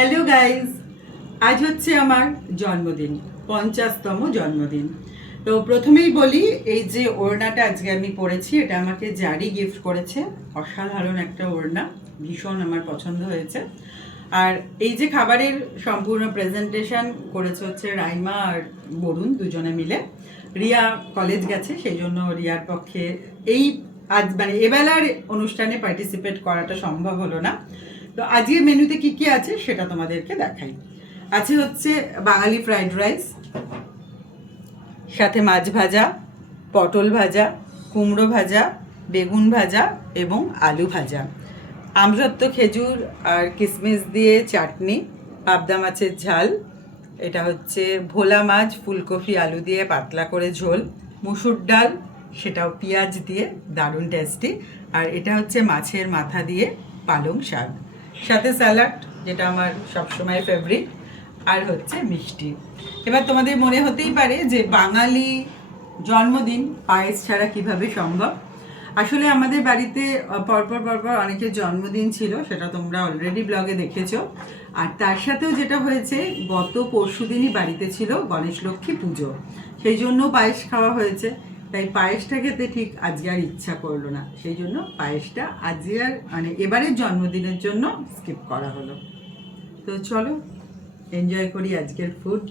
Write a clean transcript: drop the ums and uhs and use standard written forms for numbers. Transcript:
Hello guys, আজ হচ্ছে আমার জন্মদিন, 50তম জন্মদিন। তো প্রথমেই বলি, এই যে ওড়নাটা আজকে আমি পরেছি, এটা আমাকে জারি গিফট করেছে। অসাধারণ একটা ওড়না, ভীষণ আমার পছন্দ হয়েছে। আর এই যে খাবারের সম্পূর্ণ প্রেজেন্টেশন করেছে হচ্ছে রাইমা আর বরুণ দুজনে মিলে। রিয়া কলেজ গেছে, সেই জন্য রিয়ার পক্ষে এই আজ মানে এবেলার অনুষ্ঠানে পার্টিসিপেট করাটা সম্ভব হলো না। তো আজকের মেনুতে কি কি আছে সেটা তোমাদেরকে দেখাই। আছে হচ্ছে বাঙালি ফ্রাইড রাইস, সাথে মাছ ভাজা, পটল ভাজা, কুমড়ো ভাজা, বেগুন ভাজা এবং আলু ভাজা, আমসত্ত্ব খেজুর আর কিশমিশ দিয়ে চাটনি, পাবদা মাছের ঝাল, এটা হচ্ছে ভোলা মাছ ফুলকপি আলু দিয়ে পাতলা করে ঝোল, মুসুর ডাল, সেটাও পেঁয়াজ দিয়ে দারুণ টেস্টি, আর এটা হচ্ছে মাছের মাথা দিয়ে পালং শাক, সাথে স্যালাড যেটা আমার সবসময় ফেভারিট, আর হচ্ছে মিষ্টি। এবার তোমাদের মনে হতেই পারে যে বাঙালি জন্মদিন পায়েস ছাড়া কিভাবে সম্ভব। আসলে আমাদের বাড়িতে পরপর পরপর অনেকের জন্মদিন ছিল, সেটা তোমরা অলরেডি ব্লগে দেখেছো। আর তার সাথেও যেটা হয়েছে, গত পরশুদিনই বাড়িতে ছিল গণেশ লক্ষ্মী পুজো, সেই জন্য পায়েস খাওয়া হয়েছে। তাই পায়েসটা খেতে ঠিক আজকে আর ইচ্ছা করলো না, সেই জন্য পায়েসটা আজকে আর মানে এবারের জন্মদিনের জন্য স্কিপ করা হলো। তো চলো এনজয় করি আজকের ফুড।